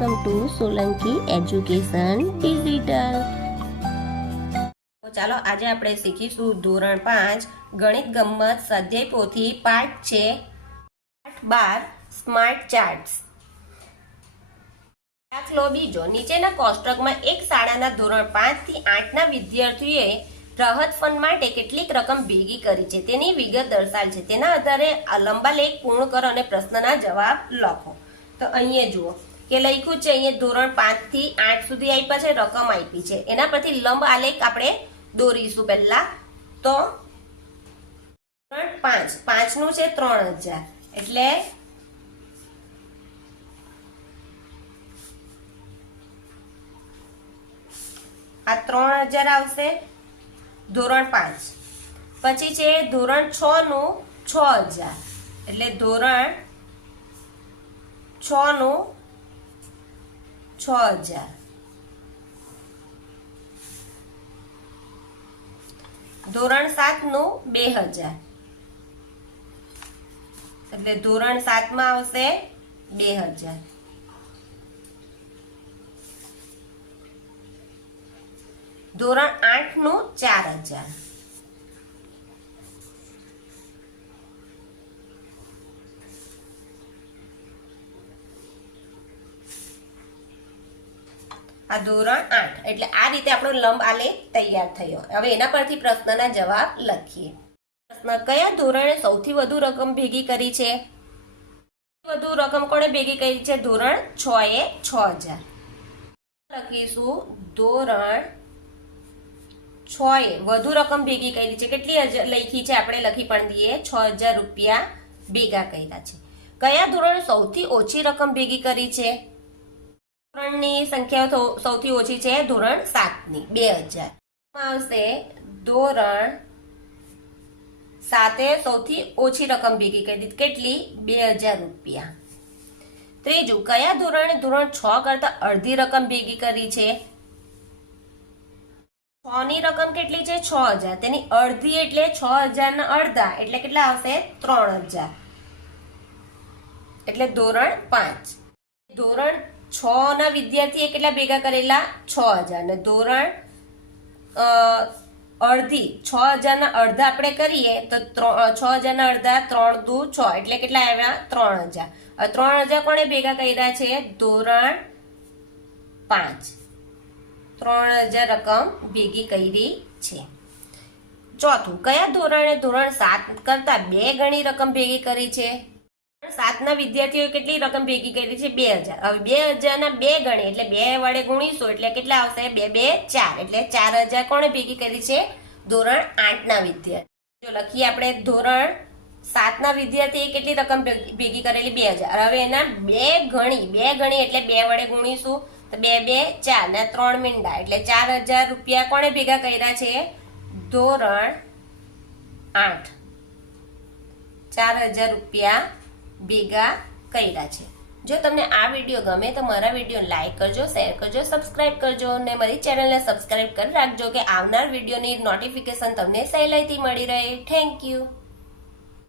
Welcome to Solanki education digital. ચાલો આજે આપણે શીખીશું ધોરણ 5 ગણિત ગમ્મત સ્વાધ્યાય પોથી પાઠ છે પાઠ 12 સ્માર્ટ ચાર્ટ્સ। દાખલો બીજો, નીચેના કોષ્ટકમાં એક શાળાના ધોરણ 5 થી 8 ના વિદ્યાર્થીઓએ રાહત ફંડ માટે કેટલીક રકમ ભેગી કરી છે તેની વિગત દર્શાવેલ છે। તેના આધારે આ લંબા લેખ પૂર્ણ કરો અને પ્રશ્નના જવાબ લખો। તો અહીંયા જુઓ કે લખ્યું છે, અહીંયા ધોરણ 5 થી 8 સુધી આપ્યા છે, રકમ આપી છે, એના પરથી લંબ આલેખ આપણે દોરીશું। પહેલા તો ધોરણ 5 નું છે 3000 એટલે આ 3000 આવશે ધોરણ 5। પછી છે ધોરણ 6 નું 6000 એટલે ધોરણ 6 નું 6000। ધોરણ 7 નું 2000 એટલે ધોરણ 7 માં આવશે 2000। ધોરણ 8 નું 4000। આ ધોરણ 8 એટલે આ રીતે આપણો લંબ આલેખ તૈયાર થયો। હવે એના પરથી પ્રશ્નના જવાબ લખીએ। પ્રશ્ન, કયા ધોરણે સૌથી વધુ રકમ ભેગી કરી છે? વધુ રકમ કોણે ભેગી કરી છે? ધોરણ 6 એ 6000 લખીશું। ધોરણ 6 એ વધુ રકમ ભેગી કરી છે, કેટલી લખી છે આપણે લખી પણ દઈએ, 6000 રૂપિયા ભેગા કર્યા છે। કયા ધોરણે સૌથી ઓછી રકમ ભેગી કરી છે? ધોરણની સંખ્યા સૌથી ઓછી છે ધોરણ 7 ની 2000 આવશે। ધોરણ 7 એ સૌથી ઓછી રકમ ભેગી કરી, કેટલી? 2000 રૂપિયા। ત્રીજું, કયા ધોરણે ધોરણ 6 કરતા અડધી રકમ ભેગી કરી છે? 6 ની રકમ કેટલી છે? 6000, તેની અડધી એટલે 6000 ના અડધા એટલે કેટલા આવશે? 3000 એટલે ધોરણ 5। ધોરણ 6 ના વિદ્યાર્થીએ કેટલા ભેગા કરેલા? 6000 ને ધોરણ અડધી 6000 ના અડધા આપણે કરીએ તો 6000 ના અડધા 3 દુ 6 એટલે કેટલા આવ્યા? 3000। હવે 3000 કોણે ભેગા કર્યા છે? ધોરણ 5 3000 રકમ ભેગી કરી છે। ચોથું, કયા ધોરણે ધોરણ 7 કરતા 2 ગણી રકમ ભેગી કરી છે? 7 ના વિદ્યાર્થીઓએ કેટલી રકમ ભેગી કરી છે? 2000। હવે 2000 ના 2 ગણી એટલે 2 વડે ગુણીશું એટલે કેટલા આવશે? 2 2 4 એટલે 4000 કોણે ભેગી કરી છે? ધોરણ 8 ના વિદ્યાર્થી। જો લખીએ આપણે, ધોરણ 7 ના વિદ્યાર્થીએ કેટલી રકમ ભેગી કરેલી? 2000। હવે એના 2 ગણી એટલે 2 વડે ગુણીશું તો 2 2 4 ને 3 મીંડા એટલે 4000 રૂપિયા કોણે ભેગા કર્યા છે? ધોરણ 8 4000 રૂપિયા ભેગા કર્યા છે। જો તમને આ વિડીયો ગમે તો મારા વિડીયો લાઈક કરજો, શેર કરજો, સબસ્ક્રાઇબ કરજો અને મારી ચેનલને સબસ્ક્રાઇબ કરી રાખજો કે આવનાર વિડીયોની નોટિફિકેશન તમને સહેલાઈથી મળી રહે। Thank you.